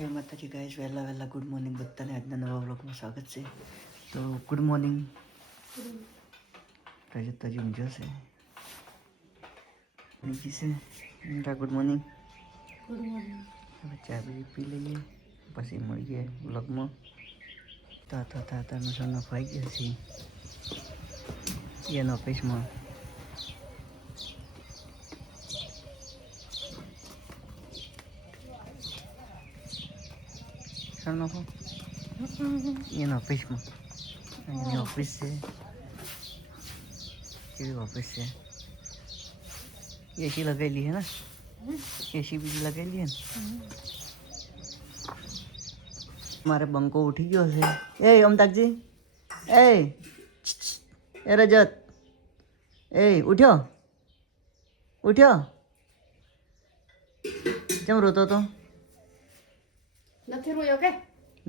જય માતાજી ગાઈસ, વહેલા વહેલા ગુડ મોર્નિંગ બધાને. આજના નવા વ્લોગમાં સ્વાગત છે. તો ગુડ મોર્નિંગ. રજત તો હજી ઊંઝો છે. નીચી છે. Good morning. હવે ચા બી પી લઈએ પછી મળીએ વ્લોગમાં. તાતાનો સોનો ખાઈ ગયા છીએ એનો ઓફિસમાં. નાખો એના ઓફિસમાં. એની ઓફિસ છે. કેવી ઓફિસ છે. એસી લગાવેલી હે ને? એસી બીજી લગાવેલી હે ને? મારે બંકો ઉઠી ગયો છે. એ અમતાકજી, એ રજત, ઉઠ્યો ઉઠ્યો. કેમ રોતો તો? નથી રોયો કે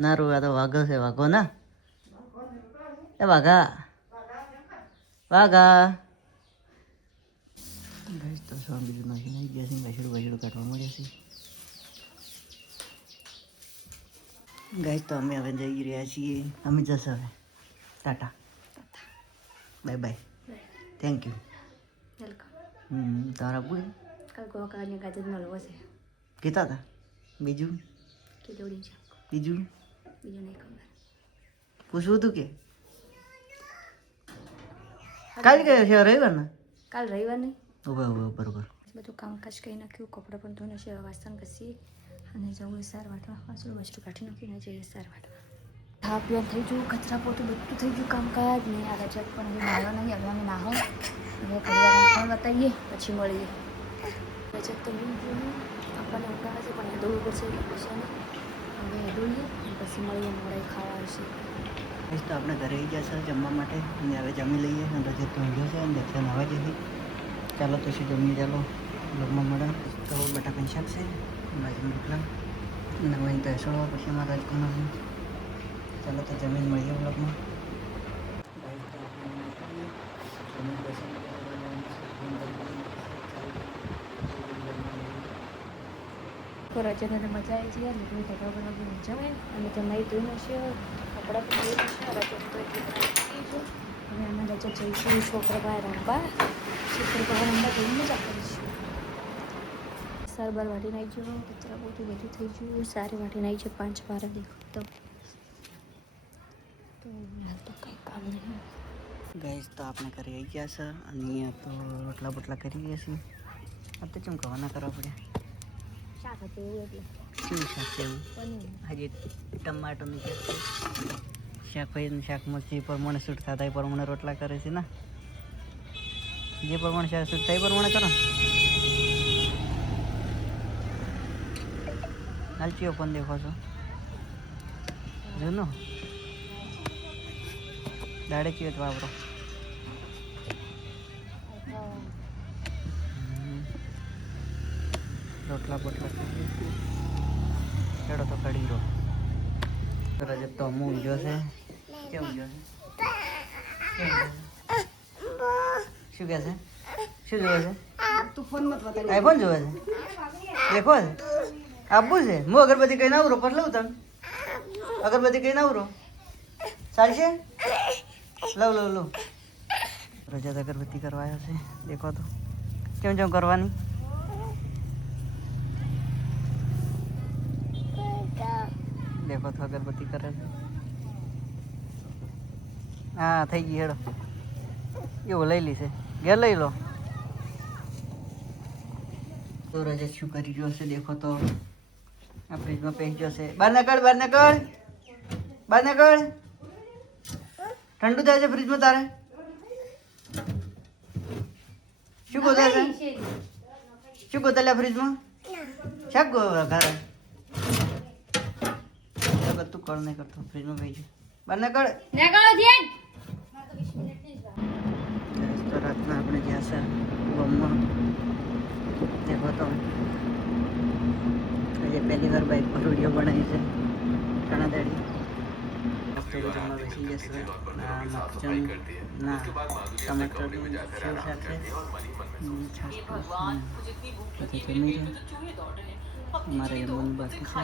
ના રોવા તો વાઘો છે. વાઘો ના એ વાઘા વાઘા. ગાઈસ તો સૌ બીજું મશીન આવી ગયા છે. વાછડું કાઢવા મળ્યા છે. ગાઈસ તો અમે હવે જઈ રહ્યા છીએ. અમે જશે હવે. Tata bye bye. Thank you. Welcome. તારા પૂરી કાલ ગોકાને ગાજર મળવો છે. કીધા હતા. બીજું કિલોડી છે. બીજું બીજું નહીં ખબર. પૂછવું હતું કે કાલે કયો છે? રવિવાર ને? કાલ રવિવાર નહીં. બરોબર. બધું કામકાજ કરી નાખ્યું. કપડાં પણ ધોઈને છે. વાસણ ઘસી અને જવું સાર વાટવા. વાસણ કાઢી નાખ્યું ને જઈએ સાર વાટવા. ખા પીવા થઈ ગયું. કચરા પોતું બધું થઈ ગયું. કામકાજ નહીં. આ રજત પણ હવે નાહવા નહીં. હવે અમે નાહો હવે પરિવારને ફોન બતાવીએ પછી મળીએ. રજત તો આપણને ઉઠાવે છે પણ દોડવું પડશે એટલે પછી હવે દોડીએ પછી મળીએ. મોડાઈ ખાવા આવશે. તો આપણે ઘરે આવી ગયા છે જમવા માટે. અને હવે જમી લઈએ. અને રજત તો ઊંઘ્યો છે અને દક્ષા નાવા જઈએ. ચાલો તો શું જમીએ. ચાલો બ્લોગમાં મળે. તો બટાકાની શાક છે, બાજરીના રોટલા અને હવે તો એસળવા પછી અમારા રાજકોટમાં. ચાલો તો જમીન મળીએ બ્લોગમાં. તો રજાને મજા આવી છે. લીધું કપડાં બનાવી જવાય અને તો નહીં ધોઈને છે. કપડાં પણ ધોઈ છે. રજા તો એટલી બધી છે. હવે અમે રજા જઈશું છોકરા બહાર રમવા. છોકરા બહાર રમવા જઈને મજા કરીશું. સાર બાર વાટી નાખી ગયો. કચરા પોતું બધું થઈ ગયું. સારી વાટી નાખી છે. 5 વાર દેખો તો હાલ તો કંઈ કામ નહીં. ગાઈસ તો આપણે ઘરે આવી ગયા છે અને અહીંયા તો રોટલા બોટલા કરી ગયા છીએ. આ તો ચમ કવાના કરવા પડ્યા. શાક હતું એવું એટલે કેવું શાક છે એવું? પનીર. હજી ટમાટોનું શાક છે. શાક ભાઈ શાકમાં જે પ્રમાણે શૂટ થતા એ પ્રમાણે રોટલા કરે છે ને. જે પ્રમાણે શાક શૂટ થાય એ પ્રમાણે કરો ને. હાલ ચિયો પણ દેખો છો જૂનો દાડે ચિયો વાપરો. રોટલા બોટલા ચડો તો કડી રહો. રજત તો અમુ ઊંઝો છે. કેમ ઊંઝો છે? શું કહે છે? શું જોવે છે? તું ફોન મત બતાવી. આઈફોન જોવે છે? દેખો છે આપવું છે. હું અગરબત્તી કહીને આવરો પછી લઉં તને. અગરબત્તી કહીને આવરો ચાલશે? લઉં. રજત અગરબત્તી કરવા આવ્યો છે. દેખો તો કેમ કરવાની. દેખો તો અગરબત્તી કરે છે. હા થઈ ગઈ હેડો. એવું લઈ લીશે. ઘેર લઈ લો. તો રજત શું કરી રહ્યો છે દેખો તો. આ ફ્રીજમાં પહેરી ગયો છે. બહાર નીકળ. ઠંડુ થાય છે ફ્રીજમાં તારે. શું ગોતા છે? શું ગોતા લે ફ્રીજમાં? શાક ઘરે તું કળ નહીં કરતો. ફ્રીજમાં પહેરી ગયો. બહાર નીકળ. તો રાતના આપણે જ્યાં છે ગમમાં દેખો તો આજે પહેલી વાર બાઇક પર વિડીયો બનાવી છે. ઘણા દાડી જમવા બેસી જશે. મરચું ના ટમાટર સેવ શાક છે. છાશ જમી અમારે જમવાનું બાકી છે.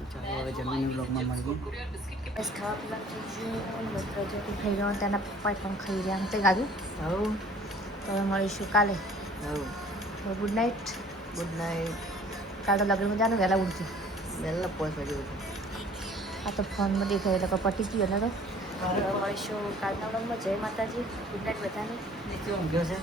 તો ચાલો હવે જમીને બ્લોગમાં મળીએ. બસ ખાવા પીવાનું થઈ ગયું બધા જો ખાઈ રહ્યો તેના પપ્પા પણ ખાઈ રહ્યા તે ગાધું આવું તો હવે મળીશું કાલે આવું તો ગુડ નાઇટ ગુડ નાઇટ. કાલે તો લગ્નમાં જાનું વહેલા ઉઠજો વહેલા 5 વાગે ઉઠો. આ તો ફોનમાં દેખાય એટલે પટી ગયો ને તો હવે મળીશું કાલના બ્લોગમાં. જય માતાજી, ગુડ નાઇટ બધાને. નીચે ઊંઘ્યો છે.